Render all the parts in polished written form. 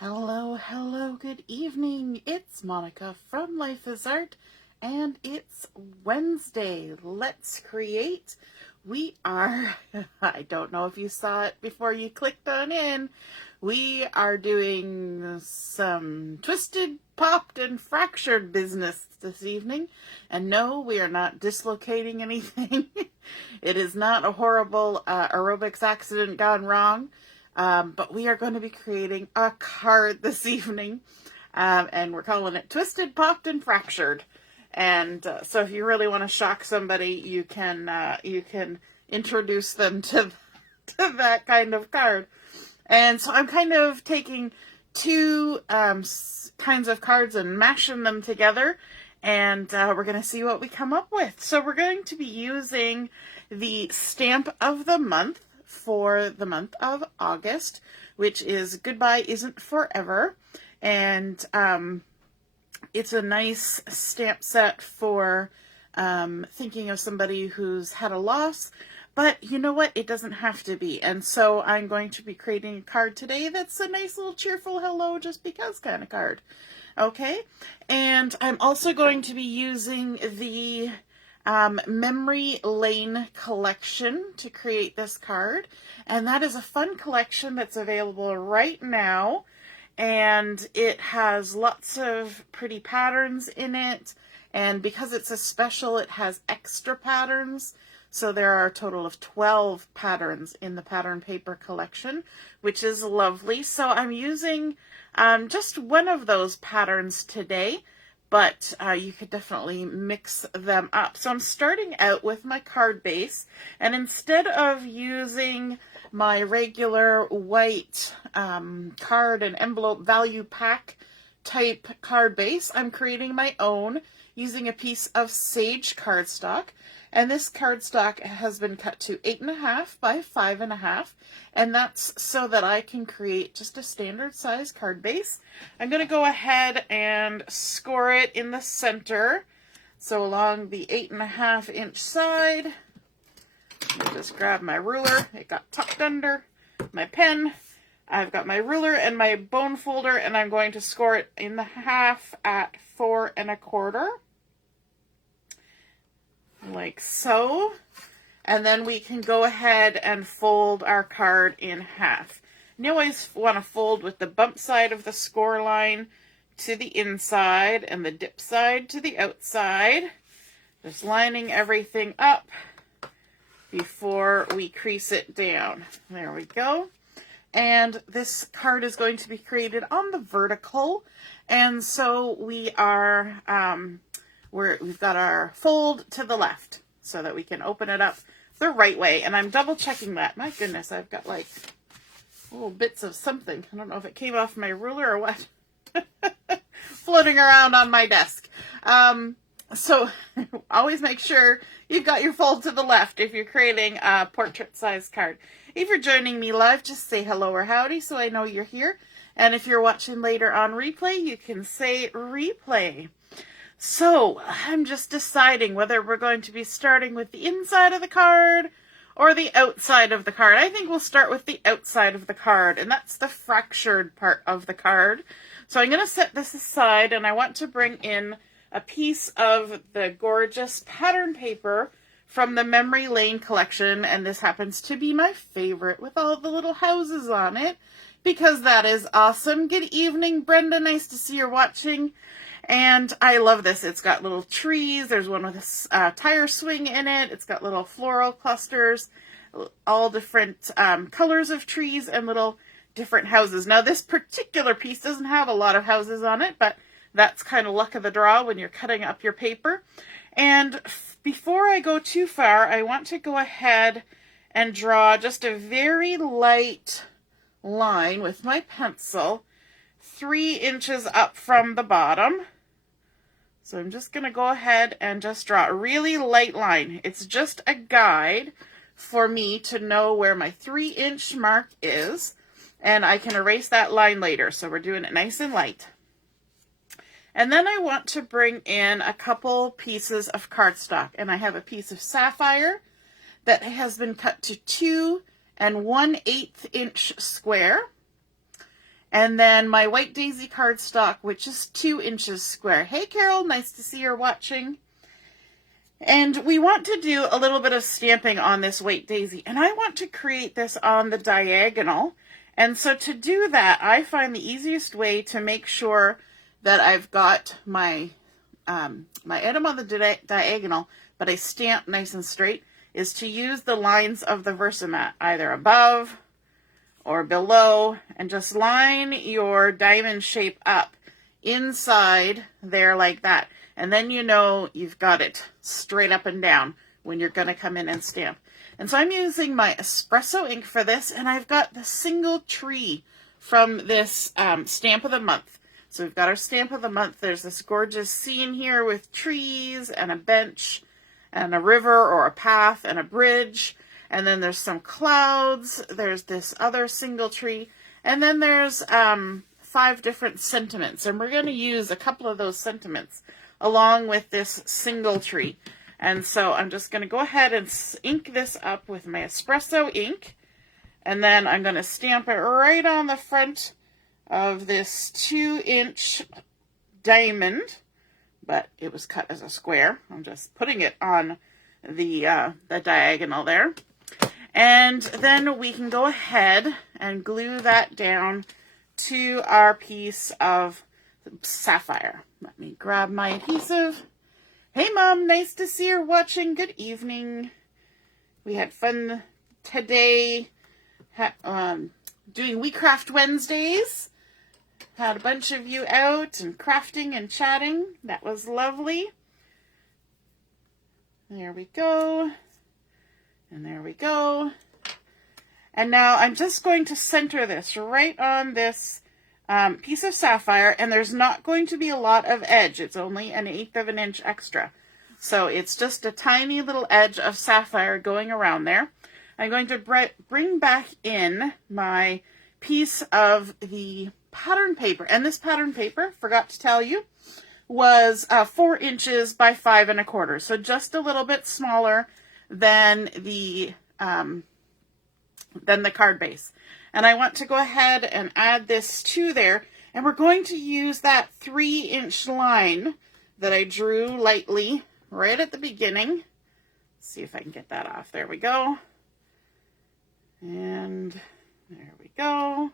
Hello, hello, good evening. It's Monica from Life is Art, and it's Wednesday. Let's create. We are, I don't know if you saw it before you clicked on in, we are doing some twisted, popped, and fractured business this evening. And no, we are not dislocating anything. It is not a horrible aerobics accident gone wrong. But we are going to be creating a card this evening, and we're calling it Twisted, Popped, and Fractured. And so if you really want to shock somebody, you can introduce them to that kind of card. And so I'm kind of taking two kinds of cards and mashing them together, and we're going to see what we come up with. So we're going to be using the stamp of the month for the month of August, which is Goodbye Isn't Forever. And it's a nice stamp set for thinking of somebody who's had a loss. But you know what? It doesn't have to be. And so I'm going to be creating a card today that's a nice little cheerful hello just because kind of card. Okay? And I'm also going to be using the Memory Lane collection to create this card, and that is a fun collection that's available right now, and it has lots of pretty patterns in it, and because it's a special, it has extra patterns. So there are a total of 12 patterns in the pattern paper collection, which is lovely. So I'm using just one of those patterns today, but you could definitely mix them up. So I'm starting out with my card base, and instead of using my regular white card and envelope value pack type card base, I'm creating my own using a piece of sage cardstock. And this cardstock has been cut to 8.5 by 5.5, and that's so that I can create just a standard size card base. I'm going to go ahead and score it in the center, so along the 8.5 inch side. I'll just grab my ruler. It got tucked under my pen. I've got my ruler and my bone folder, and I'm going to score it in the half at 4.25. Like so. And then we can go ahead and fold our card in half. And you always want to fold with the bump side of the score line to the inside and the dip side to the outside. Just lining everything up before we crease it down. There we go. And this card is going to be created on the vertical. And so we are we've got our fold to the left so that we can open it up the right way. And I'm double checking that. My goodness, I've got like little bits of something. I don't know if it came off my ruler or what. Floating around on my desk. So always make sure you've got your fold to the left if you're creating a portrait size card. If you're joining me live, just say hello or howdy so I know you're here. And if you're watching later on replay, you can say replay. So I'm just deciding whether we're going to be starting with the inside of the card or the outside of the card. I think we'll start with the outside of the card, and that's the fractured part of the card. So I'm going to set this aside, and I want to bring in a piece of the gorgeous pattern paper from the Memory Lane collection, and this happens to be my favorite with all the little houses on it, because that is awesome. Good evening, Brenda. Nice to see you're watching. And I love this. It's got little trees. There's one with a tire swing in it. It's got little floral clusters, all different colors of trees and little different houses. Now, this particular piece doesn't have a lot of houses on it, but that's kind of luck of the draw when you're cutting up your paper. And before I go too far, I want to go ahead and draw just a very light line with my pencil 3 inches up from the bottom. So I'm just going to go ahead and just draw a really light line. It's just a guide for me to know where my 3-inch mark is, and I can erase that line later. So we're doing it nice and light. And then I want to bring in a couple pieces of cardstock, and I have a piece of sapphire that has been cut to 2 1/8 inch square. And then my White Daisy cardstock, which is 2 inches square. Hey Carol, nice to see you're watching. And we want to do a little bit of stamping on this White Daisy, and I want to create this on the diagonal. And so to do that, I find the easiest way to make sure that I've got my my item on the diagonal, but I stamp nice and straight, is to use the lines of the Versamat, either above or below, and just line your diamond shape up inside there like that. And then you know you've got it straight up and down when you're going to come in and stamp. And so I'm using my Espresso ink for this, and I've got the single tree from this Stamp of the Month. So we've got our Stamp of the Month. There's this gorgeous scene here with trees and a bench and a river or a path and a bridge. And then there's some clouds. There's this other single tree. And then there's 5 different sentiments. And we're going to use a couple of those sentiments along with this single tree. And so I'm just going to go ahead and ink this up with my Espresso ink. And then I'm going to stamp it right on the front of this 2-inch diamond. But it was cut as a square. I'm just putting it on the diagonal there. And then we can go ahead and glue that down to our piece of sapphire. Let me grab my adhesive. Hey Mom, nice to see you're watching. Good evening. We had fun today doing We Craft Wednesdays. Had a bunch of you out and crafting and chatting. That was lovely. There we go. And there we go. And now I'm just going to center this right on this piece of sapphire, and there's not going to be a lot of edge. It's only 1/8 of an inch extra. So it's just a tiny little edge of sapphire going around there. I'm going to bring back in my piece of the pattern paper. And this pattern paper, forgot to tell you, was 4 inches by 5 1/4. So just a little bit smaller than the card base. And I want to go ahead and add this to there. And we're going to use that 3-inch line that I drew lightly right at the beginning. Let's see if I can get that off. There we go. And there we go.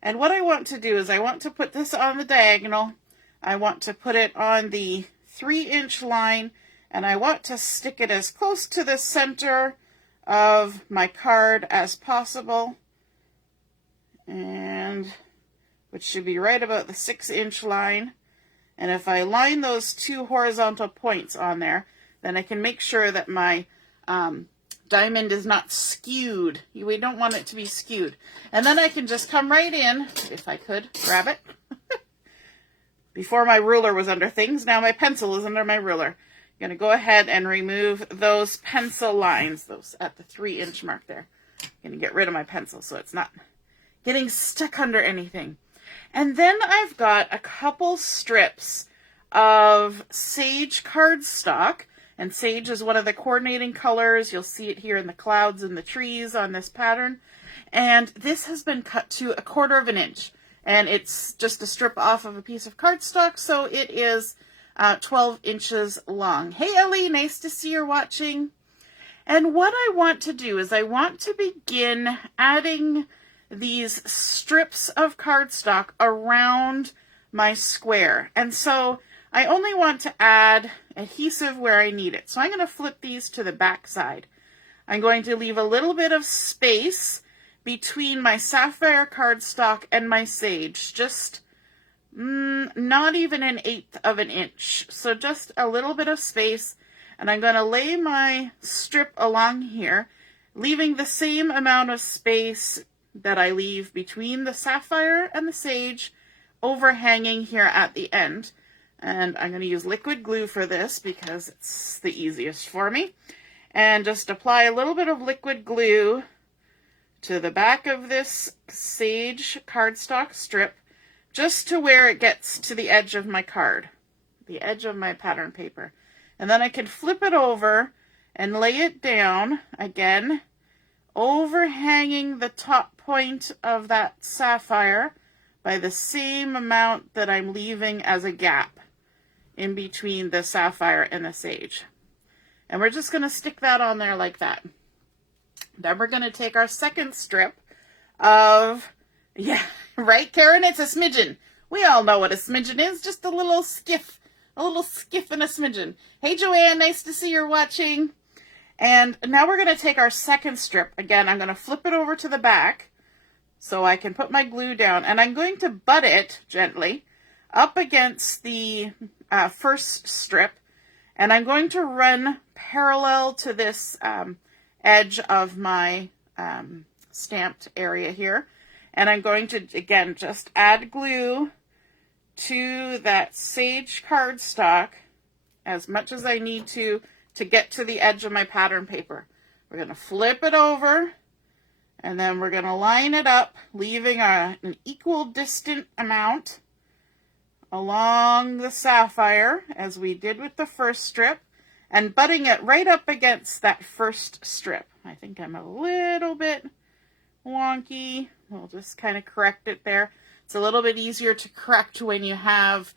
And what I want to do is I want to put this on the diagonal. I want to put it on the 3-inch line, and I want to stick it as close to the center of my card as possible, and which should be right about the 6-inch line. And if I line those 2 horizontal points on there, then I can make sure that my diamond is not skewed. We don't want it to be skewed. And then I can just come right in, if I could grab it. Before my ruler was under things, now my pencil is under my ruler. I'm going to go ahead and remove those pencil lines, those at the 3-inch mark there. I'm going to get rid of my pencil so it's not getting stuck under anything. And then I've got a couple strips of sage cardstock. And sage is one of the coordinating colors. You'll see it here in the clouds and the trees on this pattern. And this has been cut to 1/4 inch. And it's just a strip off of a piece of cardstock, so it is 12 inches long. Hey Ellie, nice to see you're watching. And what I want to do is I want to begin adding these strips of cardstock around my square. And so I only want to add adhesive where I need it. So I'm going to flip these to the back side. I'm going to leave a little bit of space between my sapphire cardstock and my sage, just not even 1/8 of an inch. So just a little bit of space, and I'm going to lay my strip along here, leaving the same amount of space that I leave between the sapphire and the sage overhanging here at the end. And I'm going to use liquid glue for this because it's the easiest for me. And just apply a little bit of liquid glue to the back of this sage cardstock strip, just to where it gets to the edge of my card, the edge of my pattern paper. And then I can flip it over and lay it down again, overhanging the top point of that sapphire by the same amount that I'm leaving as a gap in between the sapphire and the sage. And we're just going to stick that on there like that. Then we're going to take our second strip of, yeah, right, Karen? It's a smidgen. We all know what a smidgen is, just a little skiff and a smidgen. Hey, Joanne, nice to see you're watching. And now we're going to take our second strip. Again, I'm going to flip it over to the back so I can put my glue down. And I'm going to butt it gently up against the first strip. And I'm going to run parallel to this edge of my stamped area here. And I'm going to, again, just add glue to that sage cardstock as much as I need to get to the edge of my pattern paper. We're going to flip it over, and then we're going to line it up, leaving an equal distant amount along the sapphire, as we did with the first strip, and butting it right up against that first strip. I think I'm a little bit wonky. We'll just kind of correct it there. It's a little bit easier to correct when you have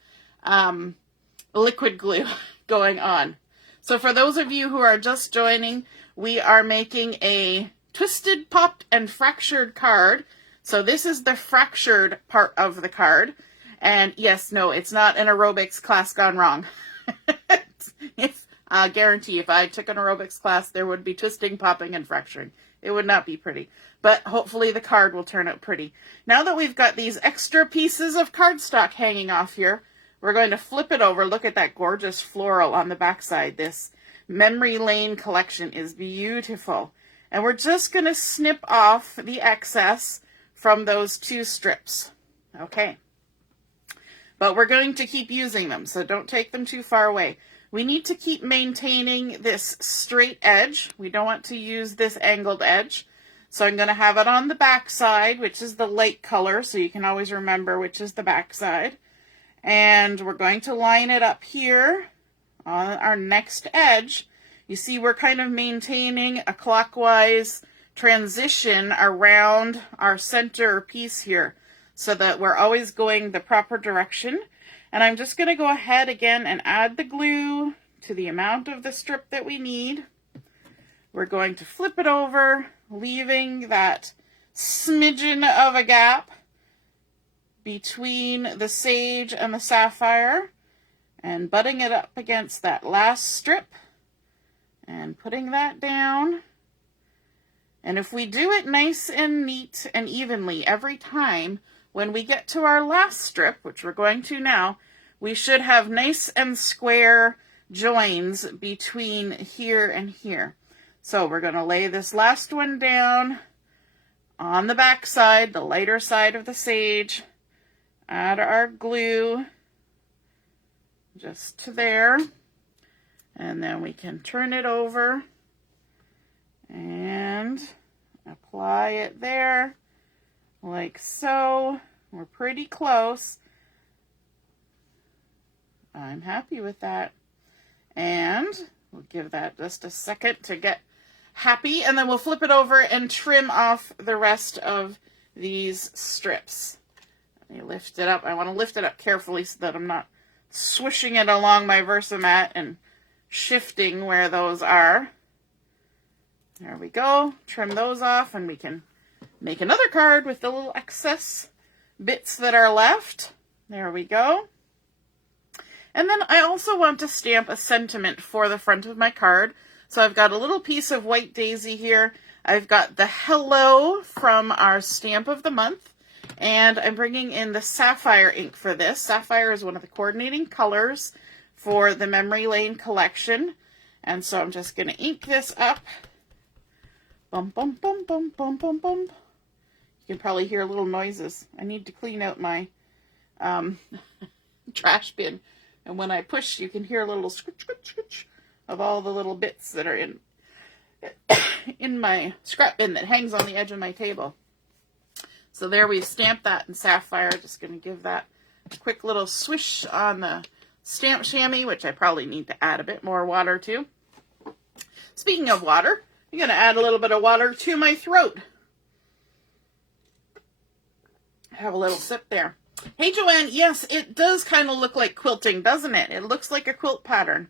liquid glue going on. So for those of you who are just joining, we are making a twisted, popped, and fractured card. So this is the fractured part of the card. And yes, no, it's not an aerobics class gone wrong. I guarantee if I took an aerobics class, there would be twisting, popping, and fracturing. It would not be pretty. But hopefully the card will turn out pretty. Now that we've got these extra pieces of cardstock hanging off here, we're going to flip it over. Look at that gorgeous floral on the backside. This Memory Lane collection is beautiful. And we're just going to snip off the excess from those two strips. Okay. But we're going to keep using them, so don't take them too far away. We need to keep maintaining this straight edge. We don't want to use this angled edge. So I'm going to have it on the back side, which is the light color, so you can always remember which is the back side. And we're going to line it up here on our next edge. You see we're kind of maintaining a clockwise transition around our center piece here so that we're always going the proper direction. And I'm just going to go ahead again and add the glue to the amount of the strip that we need. We're going to flip it over, leaving that smidgen of a gap between the sage and the sapphire, and butting it up against that last strip and putting that down. And if we do it nice and neat and evenly every time, when we get to our last strip, which we're going to now, we should have nice and square joins between here and here. So we're going to lay this last one down on the back side, the lighter side of the sage. Add our glue just to there. And then we can turn it over and apply it there like so. We're pretty close. I'm happy with that. And we'll give that just a second to get happy, and then we'll flip it over and trim off the rest of these strips. Let me lift it up. I want to lift it up carefully so that I'm not swishing it along my Versamat and shifting where those are. There we go. Trim those off, and we can make another card with the little excess bits that are left. There we go. And then I also want to stamp a sentiment for the front of my card. So I've got a little piece of white daisy here. I've got the hello from our stamp of the month. And I'm bringing in the sapphire ink for this. Sapphire is one of the coordinating colors for the Memory Lane collection. And so I'm just going to ink this up. Bum, bum, bum, bum, bum, bum, bum. You can probably hear little noises. I need to clean out my trash bin. And when I push, you can hear a little scritch, scritch, scritch of all the little bits that are in my scrap bin that hangs on the edge of my table. So there we've stamped that in sapphire. Just going to give that a quick little swish on the stamp chamois, which I probably need to add a bit more water to. Speaking of water, I'm going to add a little bit of water to my throat. Have a little sip there. Hey, Joanne, yes, it does kind of look like quilting, doesn't it? It looks like a quilt pattern.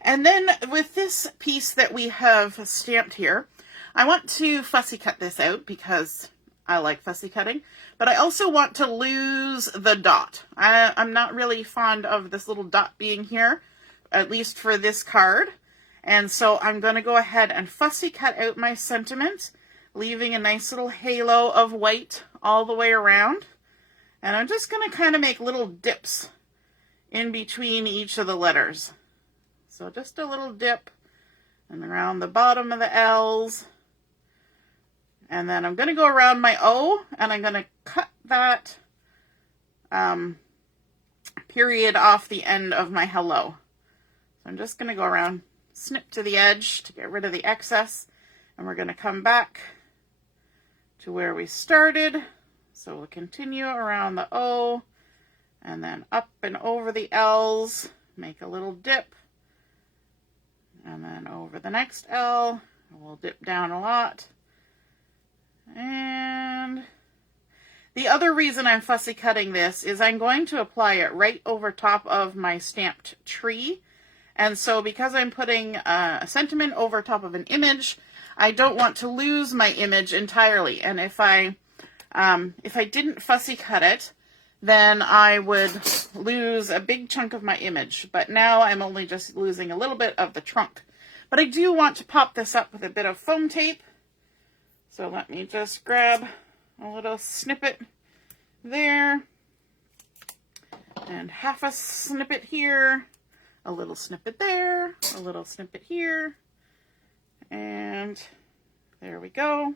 And then with this piece that we have stamped here, I want to fussy cut this out because I like fussy cutting, but I also want to lose the dot. I'm not really fond of this little dot being here, at least for this card. And so I'm going to go ahead and fussy cut out my sentiment, leaving a nice little halo of white all the way around. And I'm just going to kind of make little dips in between each of the letters. So just a little dip and around the bottom of the L's. And then I'm going to go around my O, and I'm going to cut that period off the end of my hello. So I'm just going to go around, snip to the edge to get rid of the excess, and we're going to come back to where we started. So we'll continue around the O, and then up and over the L's, make a little dip, and then over the next L, we'll dip down a lot. And the other reason I'm fussy cutting this is I'm going to apply it right over top of my stamped tree. And so because I'm putting a sentiment over top of an image, I don't want to lose my image entirely. And if I didn't fussy cut it, then I would lose a big chunk of my image. But now I'm only just losing a little bit of the trunk. But I do want to pop this up with a bit of foam tape. So let me just grab a little snippet there, and half a snippet here, a little snippet there, a little snippet here, and there we go.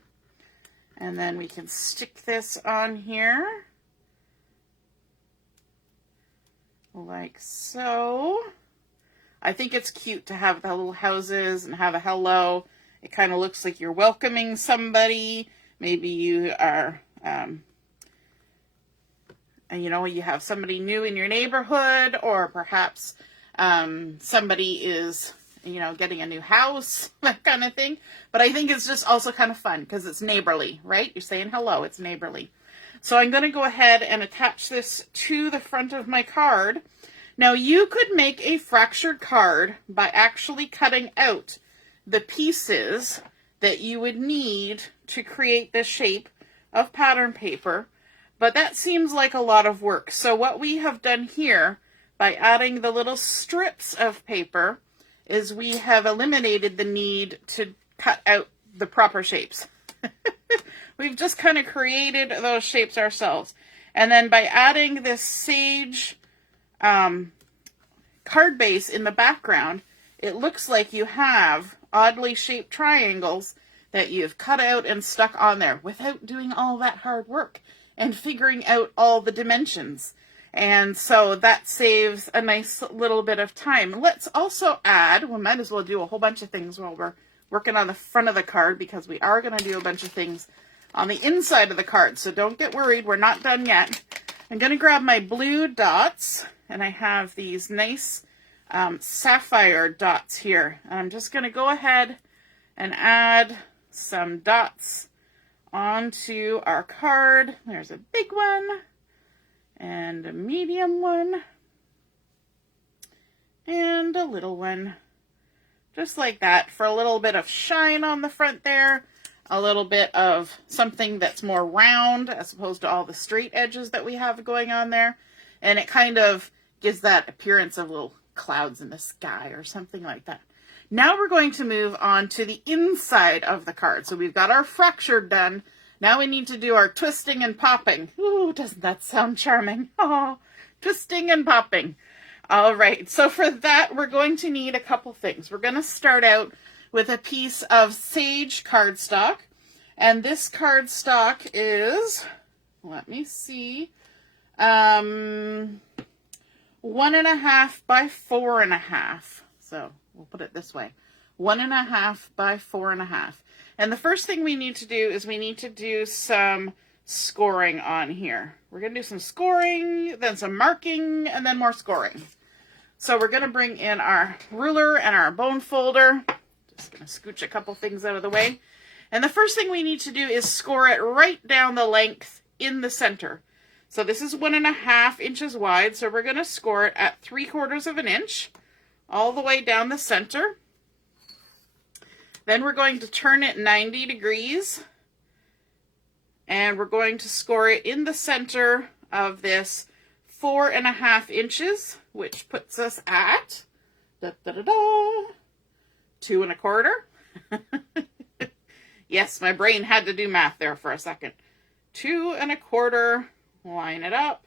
And then we can stick this on here, like so. I think it's cute to have the little houses and have a hello. It kind of looks like you're welcoming somebody. Maybe you are, you have somebody new in your neighborhood, or perhaps somebody is, getting a new house, that kind of thing. But I think it's just also kind of fun because it's neighborly, right? You're saying hello, it's neighborly. So I'm going to go ahead and attach this to the front of my card. Now you could make a fractured card by actually cutting out the pieces that you would need to create the shape of pattern paper, but that seems like a lot of work. So what we have done here by adding the little strips of paper is we have eliminated the need to cut out the proper shapes. We've just kind of created those shapes ourselves. And then by adding this sage card base in the background, it looks like you have oddly shaped triangles that you've cut out and stuck on there without doing all that hard work and figuring out all the dimensions. And so that saves a nice little bit of time. Let's also add, we might as well do a whole bunch of things while we're working on the front of the card, because we are going to do a bunch of things on the inside of the card. So don't get worried, we're not done yet. I'm going to grab my blue dots, and I have these nice sapphire dots here. And I'm just going to go ahead and add some dots onto our card. There's a big one and a medium one and a little one, just like that, for a little bit of shine on the front there, a little bit of something that's more round as opposed to all the straight edges that we have going on there. And it kind of gives that appearance of little clouds in the sky or something like that. Now we're going to move on to the inside of the card. So we've got our fracture done. Now we need to do our twisting and popping. Ooh, doesn't that sound charming? Oh, twisting and popping. All right, so for that, we're going to need a couple things. We're going to start out with a piece of sage cardstock. And this cardstock is, let me see, 1.5 by 4.5. So we'll put it this way, 1.5 by 4.5. And the first thing we need to do is we need to do some scoring on here. We're going to do some scoring, then some marking, and then more scoring. So we're going to bring in our ruler and our bone folder. Just going to scooch a couple things out of the way. And the first thing we need to do is score it right down the length in the center. So this is 1.5 inches wide. So we're going to score it at 3/4 of an inch all the way down the center. Then we're going to turn it 90 degrees. And we're going to score it in the center of this 4.5 inches, which puts us at 2.25. Yes, my brain had to do math there for a second. 2.25, line it up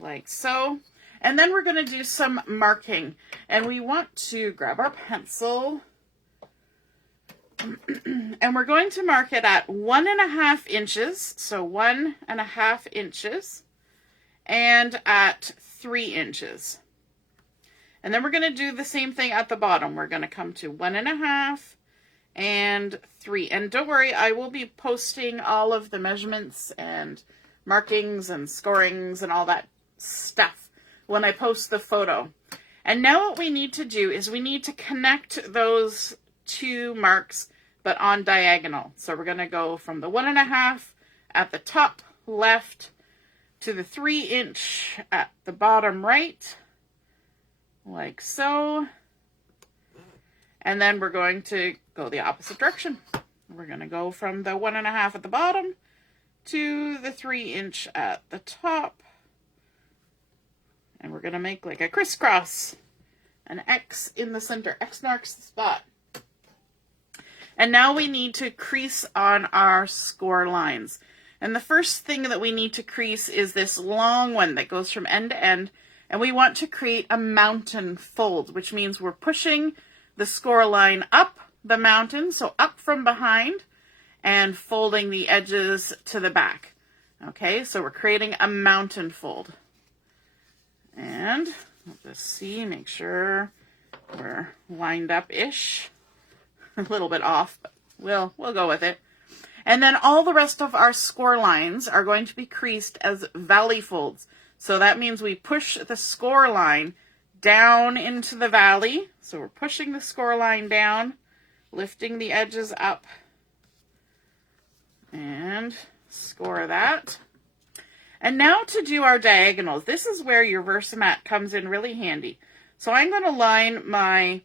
like so. And then we're going to do some marking. And we want to grab our pencil. And we're going to mark it at 1.5 inches. So 1.5 inches. And at 3 inches. And then we're going to do the same thing at the bottom. We're going to come to 1.5 and 3. And don't worry, I will be posting all of the measurements and markings and scorings and all that stuff when I post the photo. And now what we need to do is we need to connect those 2 marks, but on diagonal. So we're going to go from the 1.5 at the top left to the 3 inch at the bottom right, like so. And then we're going to go the opposite direction. We're going to go from the 1.5 at the bottom to the 3 inch at the top. And we're going to make like a crisscross, an X in the center. X marks the spot. And now we need to crease on our score lines. And the first thing that we need to crease is this long one that goes from end to end. And we want to create a mountain fold, which means we're pushing the score line up the mountain, so up from behind, and folding the edges to the back. Okay, so we're creating a mountain fold. And we'll just see, make sure we're lined up-ish. A little bit off, but we'll go with it. And then all the rest of our score lines are going to be creased as valley folds. So that means we push the score line down into the valley. So we're pushing the score line down, lifting the edges up, and score that. And now to do our diagonals. This is where your Versamat comes in really handy. So I'm going to line my,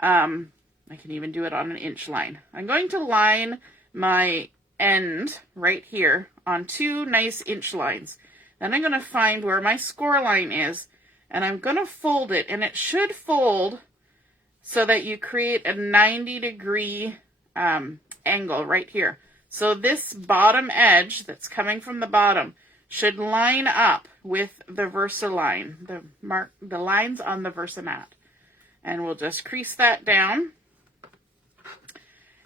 I can even do it on an inch line. I'm going to line my end right here on 2 nice inch lines. Then I'm going to find where my score line is, and I'm going to fold it, and it should fold so that you create a 90-degree angle right here. So this bottom edge that's coming from the bottom should line up with the Versa line, the lines on the Versamat. And we'll just crease that down.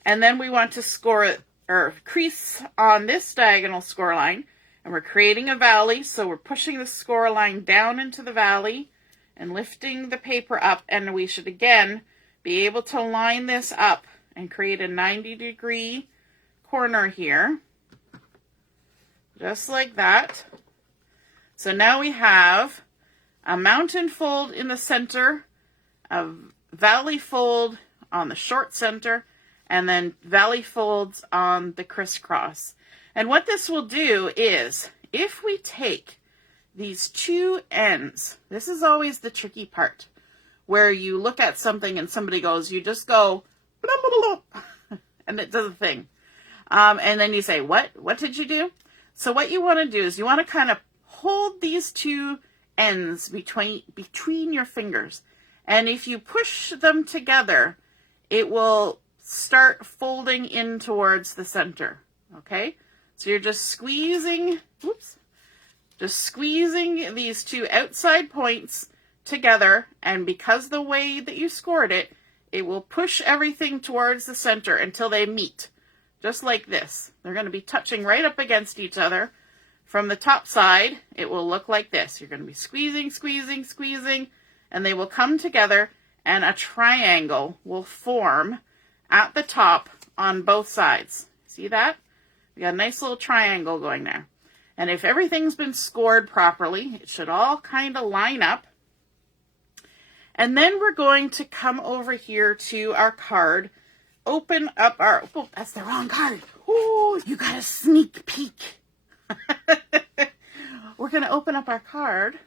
And then we want to score it, or crease on this diagonal score line. And we're creating a valley, so we're pushing the score line down into the valley and lifting the paper up. And we should, again, be able to line this up and create a 90-degree corner here. Just like that. So now we have a mountain fold in the center, a valley fold on the short center, and then valley folds on the crisscross. And what this will do is, if we take these 2 ends, this is always the tricky part, where you look at something and somebody goes, you just go, blah, blah, blah, and it does a thing. And then you say, what did you do? So what you want to do is you want to kind of hold these 2 ends between your fingers. And if you push them together, it will start folding in towards the center. Okay? So you're just squeezing these 2 outside points together. And because the way that you scored it, it will push everything towards the center until they meet. Just like this. They're going to be touching right up against each other. From the top side, it will look like this. You're going to be squeezing, squeezing, squeezing, and they will come together, and a triangle will form at the top on both sides. See that? We got a nice little triangle going there. And if everything's been scored properly, it should all kind of line up. And then we're going to come over here to our card. Open up our, oh, that's the wrong card. Oh, you got a sneak peek. we're going to open up our card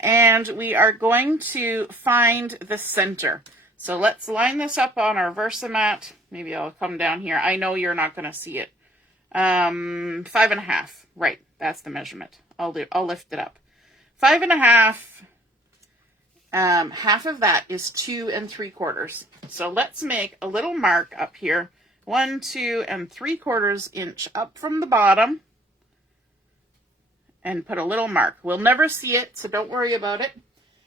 and we are going to find the center. So let's line this up on our Versamat. Maybe I'll come down here. I know you're not going to see it. 5.5. Right, that's the measurement. I'll lift it up. 5.5. Half of that is 2 3/4. So let's make a little mark up here. 1, 2 3/4 inch up from the bottom. And put a little mark. We'll never see it, so don't worry about it.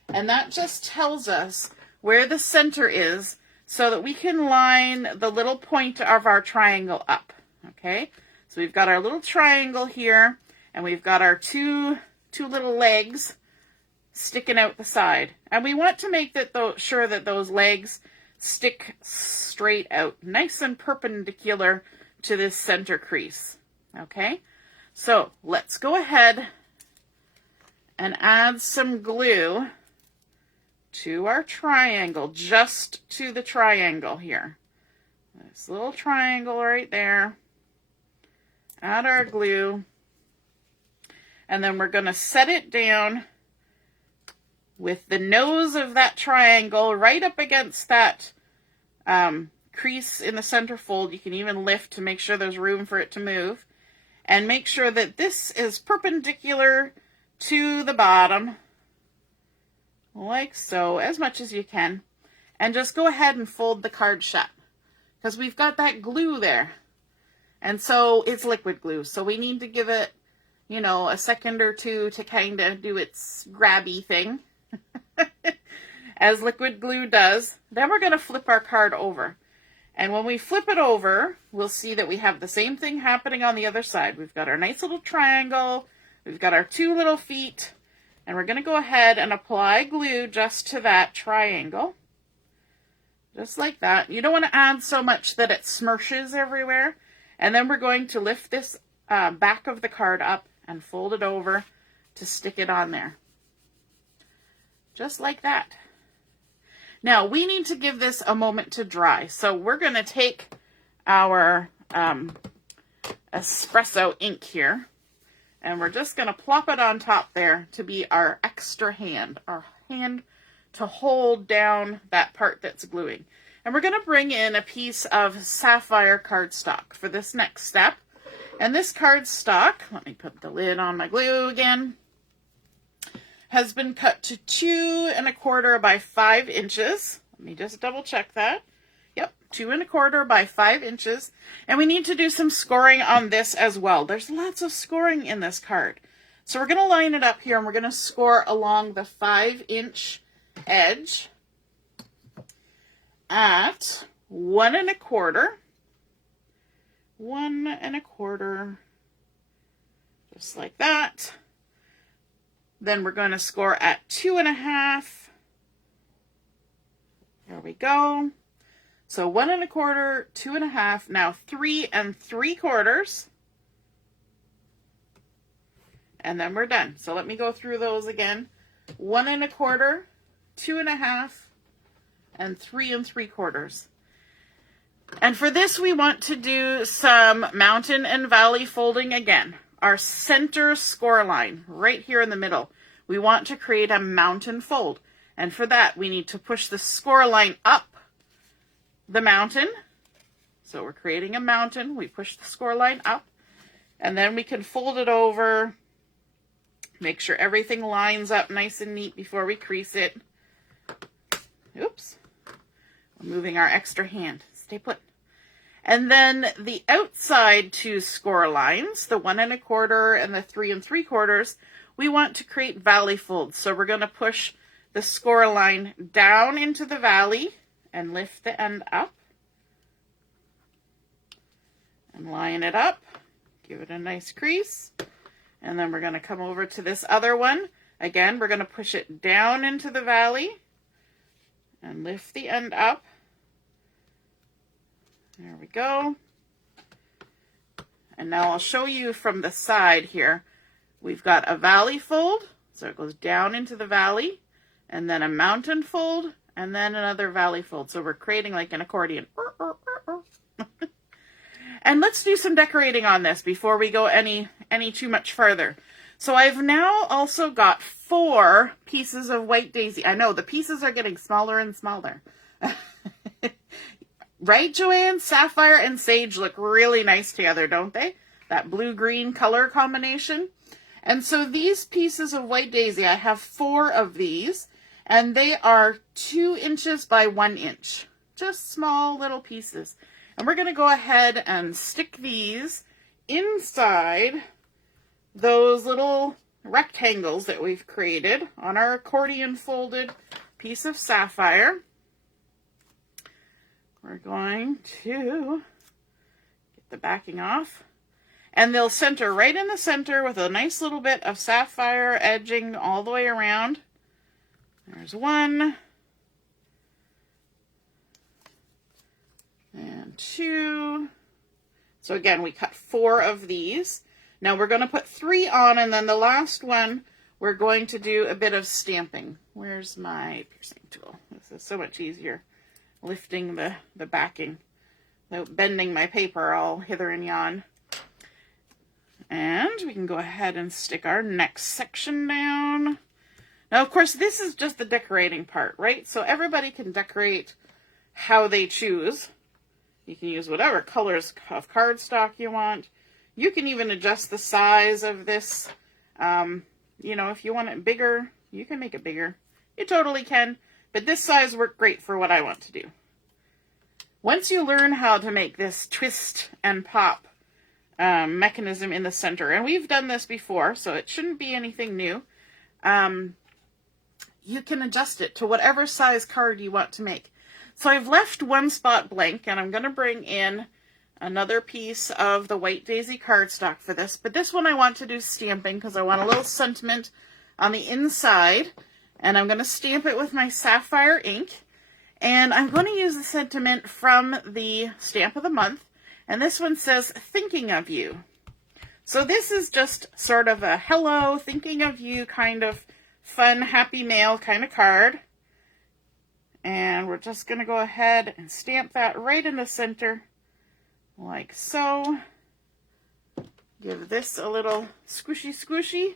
And that just tells us where the center is so that we can line the little point of our triangle up. Okay, so we've got our little triangle here, and we've got our two little legs sticking out the side. And we want to make sure that those legs stick straight out, nice and perpendicular to this center crease. Okay, so let's go ahead and add some glue to our triangle, just to the triangle here. This little triangle right there. Add our glue. And then we're going to set it down with the nose of that triangle right up against that crease in the center fold. You can even lift to make sure there's room for it to move. And make sure that this is perpendicular to the bottom, like so, as much as you can. And just go ahead and fold the card shut, because we've got that glue there. And so it's liquid glue, so we need to give it, you know, a second or two to kind of do its grabby thing, as liquid glue does. Then we're going to flip our card over. And when we flip it over, we'll see that we have the same thing happening on the other side. We've got our nice little triangle, we've got our 2 little feet, and we're going to go ahead and apply glue just to that triangle. Just like that. You don't want to add so much that it smushes everywhere. And then we're going to lift this back of the card up and fold it over to stick it on there. Just like that. Now, we need to give this a moment to dry. So we're going to take our Espresso ink here, and we're just going to plop it on top there to be our extra hand, our hand to hold down that part that's gluing. And we're going to bring in a piece of Sapphire Cardstock for this next step. And this cardstock, let me put the lid on my glue again, has been cut to 2 1/4 by 5 inches. Let me just double check that. Yep, 2 1/4 by 5 inches. And we need to do some scoring on this as well. There's lots of scoring in this card. So we're going to line it up here, and we're going to score along the 5-inch edge at 1 1/4. 1 1/4, just like that. Then we're going to score at 2 1/2. There we go. So 1 1/4, 2 1/2, now 3 3/4. And then we're done. So let me go through those again. 1 1/4, 2 1/2, and 3 3/4. And for this, we want to do some mountain and valley folding again. Our center score line, right here in the middle. We want to create a mountain fold. And for that, we need to push the score line up the mountain. So we're creating a mountain. We push the score line up. And then we can fold it over. Make sure everything lines up nice and neat before we crease it. Oops. We're moving our extra hand. Stay put. And then the outside 2 score lines, the 1 1/4 and the 3 3/4, we want to create valley folds. So we're going to push the score line down into the valley and lift the end up. And line it up. Give it a nice crease. And then we're going to come over to this other one. Again, we're going to push it down into the valley and lift the end up. There we go. And now I'll show you from the side here. We've got a valley fold, so it goes down into the valley, and then a mountain fold, and then another valley fold. So we're creating like an accordion. And let's do some decorating on this before we go any too much further. So I've now also got 4 pieces of white daisy. I know the pieces are getting smaller and smaller. Right, Joanne? Sapphire and sage look really nice together, don't they? That blue-green color combination. And so these pieces of white daisy, I have 4 of these, and they are 2 inches by 1 inch. Just small little pieces. And we're going to go ahead and stick these inside those little rectangles that we've created on our accordion folded piece of sapphire. We're going to get the backing off. And they'll center right in the center with a nice little bit of sapphire edging all the way around. There's 1. And 2. So again, we cut 4 of these. Now we're going to put 3 on, and then the last one, we're going to do a bit of stamping. Where's my piercing tool? This is so much easier. Lifting the backing without bending my paper all hither and yon. And we can go ahead and stick our next section down. Now, of course, this is just the decorating part, right? So everybody can decorate how they choose. You can use whatever colors of cardstock you want. You can even adjust the size of this. You know, if you want it bigger, you can make it bigger. You totally can. But this size worked great for what I want to do. Once you learn how to make this twist and pop mechanism in the center, and we've done this before, so it shouldn't be anything new, you can adjust it to whatever size card you want to make. So I've left 1 spot blank, and I'm going to bring in another piece of the white daisy cardstock for this, but this one I want to do stamping because I want a little sentiment on the inside. And I'm going to stamp it with my sapphire ink. And I'm going to use the sentiment from the stamp of the month. And this one says, thinking of you. So this is just sort of a hello, thinking of you kind of fun, happy mail kind of card. And we're just going to go ahead and stamp that right in the center, like so. Give this a little squishy squishy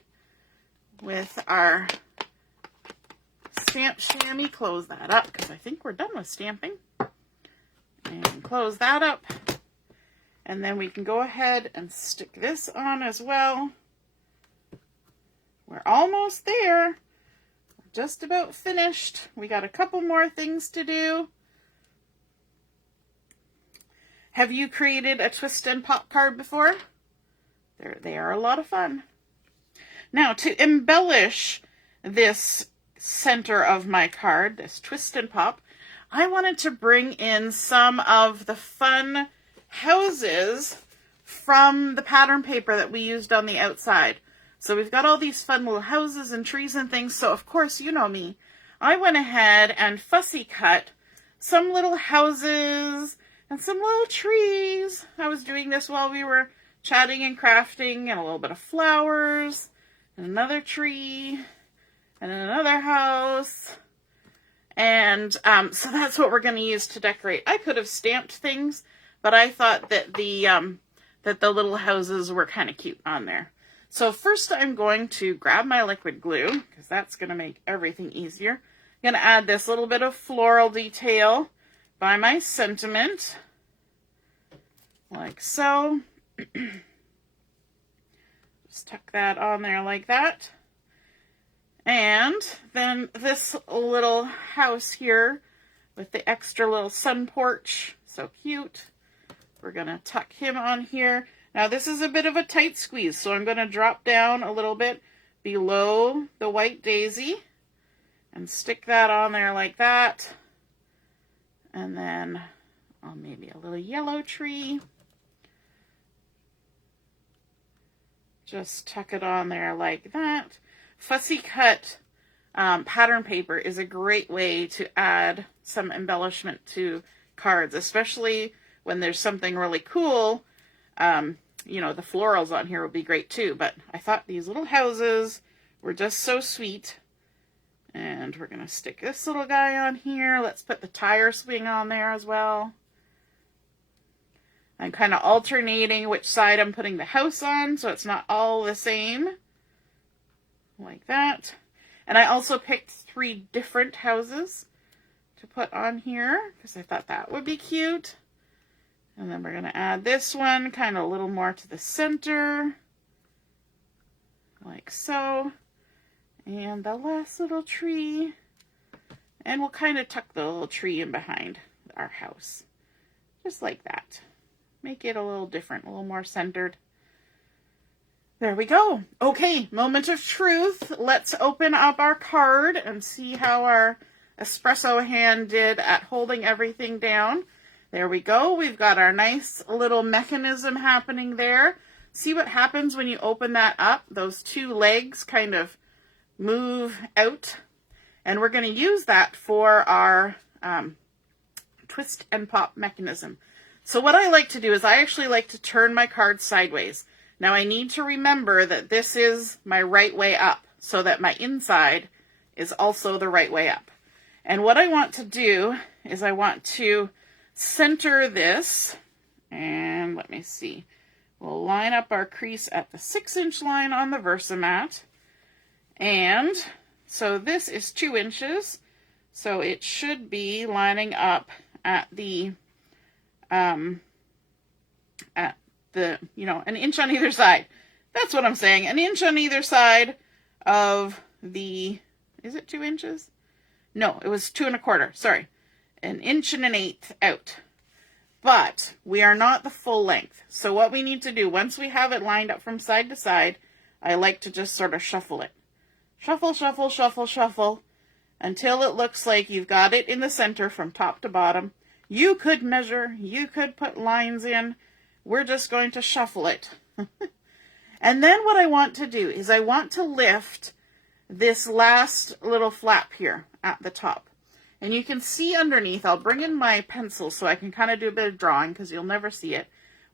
with our stamp chamois. Close that up because I think we're done with stamping. And close that up. And then we can go ahead and stick this on as well. We're almost there. We're just about finished. We got a couple more things to do. Have you created a twist and pop card before? They are a lot of fun. Now, to embellish this center of my card, this twist and pop, I wanted to bring in some of the fun houses from the pattern paper that we used on the outside. So we've got all these fun little houses and trees and things. So of course, you know me, I went ahead and fussy cut some little houses and some little trees. I was doing this while we were chatting and crafting, and a little bit of flowers, and another tree, and another house. And so that's what we're going to use to decorate. I could have stamped things, but I thought that the little houses were kind of cute on there. So first I'm going to grab my liquid glue, because that's going to make everything easier. I'm going to add this little bit of floral detail by my sentiment, like so. Just tuck that on there like that. And then this little house here with the extra little sun porch, so cute. We're going to tuck him on here. Now this is a bit of a tight squeeze, so I'm going to drop down a little bit below the white daisy and stick that on there like that. And then maybe a little yellow tree. Just tuck it on there like that. Fussy cut pattern paper is a great way to add some embellishment to cards, especially when there's something really cool. You know, the florals on here would be great too, but I thought these little houses were just so sweet. And we're going to stick this little guy on here. Let's put the tire swing on there as well. I'm kind of alternating which side I'm putting the house on, so it's not all the same. like that. And I also picked 3 different houses to put on here because I thought that would be cute. And then we're going to add this one kind of a little more to the center, like so. And the last little tree. And we'll kind of tuck the little tree in behind our house, just like that. Make it a little different, a little more centered. There we go. Okay, moment of truth. Let's open up our card and see how our espresso hand did at holding everything down. There we go. We've got our nice little mechanism happening there. See what happens when you open that up? Those 2 legs kind of move out. And we're going to use that for our twist and pop mechanism. So what I like to do is I actually like to turn my card sideways. Now I need to remember that this is my right way up so that my inside is also the right way up. And what I want to do is I want to center this, and let me see. We'll line up our crease at the 6-inch line on the Versamat. And so this is 2 inches. So it should be lining up at the, an inch on either side. That's what I'm saying. An inch on either side of the, is it 2 inches? No, it was 2 1/4. Sorry. An inch and an eighth out. But we are not the full length. So what we need to do, once we have it lined up from side to side, I like to just sort of shuffle it. Shuffle, shuffle, shuffle, shuffle, until it looks like you've got it in the center from top to bottom. You could measure, you could put lines in. We're just going to shuffle it. And then what I want to do is I want to lift this last little flap here at the top. And you can see underneath, I'll bring in my pencil so I can kind of do a bit of drawing because you'll never see it.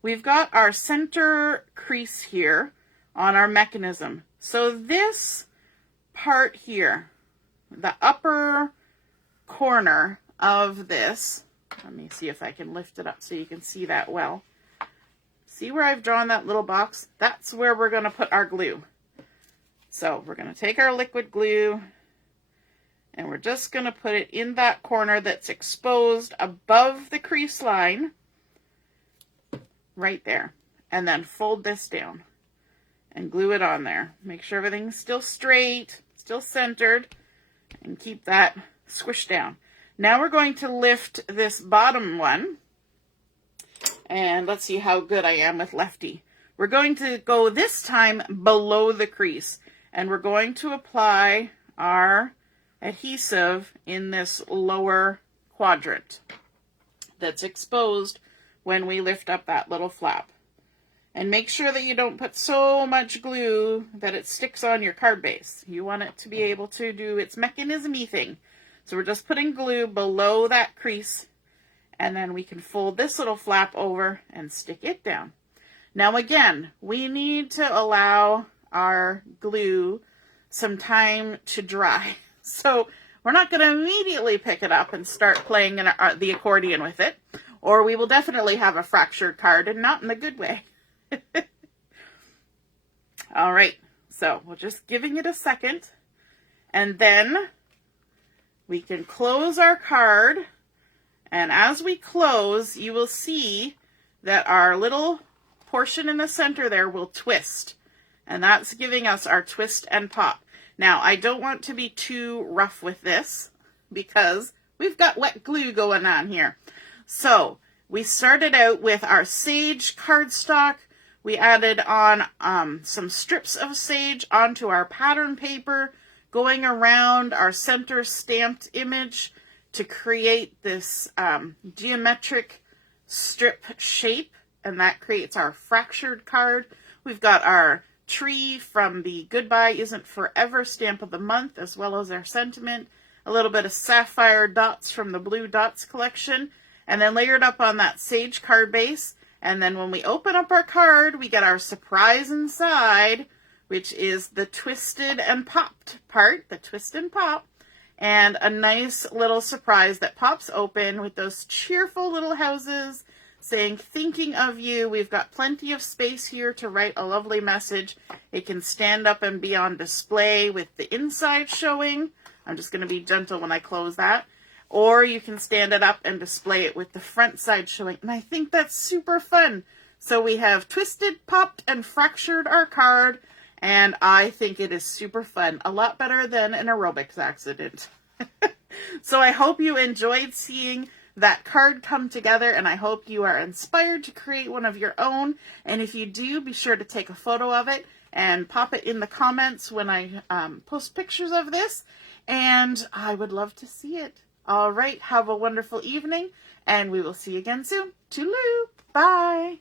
We've got our center crease here on our mechanism. So this part here, the upper corner of this, let me see if I can lift it up so you can see that well. See where I've drawn that little box? That's where we're going to put our glue. So we're going to take our liquid glue and we're just going to put it in that corner that's exposed above the crease line, right there. And then fold this down and glue it on there. Make sure everything's still straight, still centered, and keep that squished down. Now we're going to lift this bottom one, and let's see how good I am with lefty. We're going to go this time below the crease, and we're going to apply our adhesive in this lower quadrant that's exposed when we lift up that little flap. And make sure that you don't put so much glue that it sticks on your card base. You want it to be able to do its mechanism-y thing. So we're just putting glue below that crease, and then we can fold this little flap over and stick it down. Now again, we need to allow our glue some time to dry. So we're not going to immediately pick it up and start playing the accordion with it, or we will definitely have a fractured card, and not in the good way. All right, so we're just giving it a second, and then we can close our card, and as we close, you will see that our little portion in the center there will twist, and that's giving us our twist and pop. Now, I don't want to be too rough with this because we've got wet glue going on here. So we started out with our sage cardstock. We added on some strips of sage onto our pattern paper, going around our center stamped image to create this geometric strip shape, and that creates our fractured card. We've got our tree from the Goodbye Isn't Forever stamp of the month, as well as our sentiment, a little bit of sapphire dots from the Blue Dots collection, and then layered up on that sage card base. And then when we open up our card, we get our surprise inside, which is the twisted and popped part, the twist and pop, and a nice little surprise that pops open with those cheerful little houses saying, thinking of you. We've got plenty of space here to write a lovely message. It can stand up and be on display with the inside showing. I'm just going to be gentle when I close that. Or you can stand it up and display it with the front side showing. And I think that's super fun. So we have twisted, popped, and fractured our card. And I think it is super fun. A lot better than an aerobics accident. So I hope you enjoyed seeing that card come together, and I hope you are inspired to create one of your own. And if you do, be sure to take a photo of it and pop it in the comments when I post pictures of this, and I would love to see it. All right, have a wonderful evening, and we will see you again soon. Toodaloo! Bye!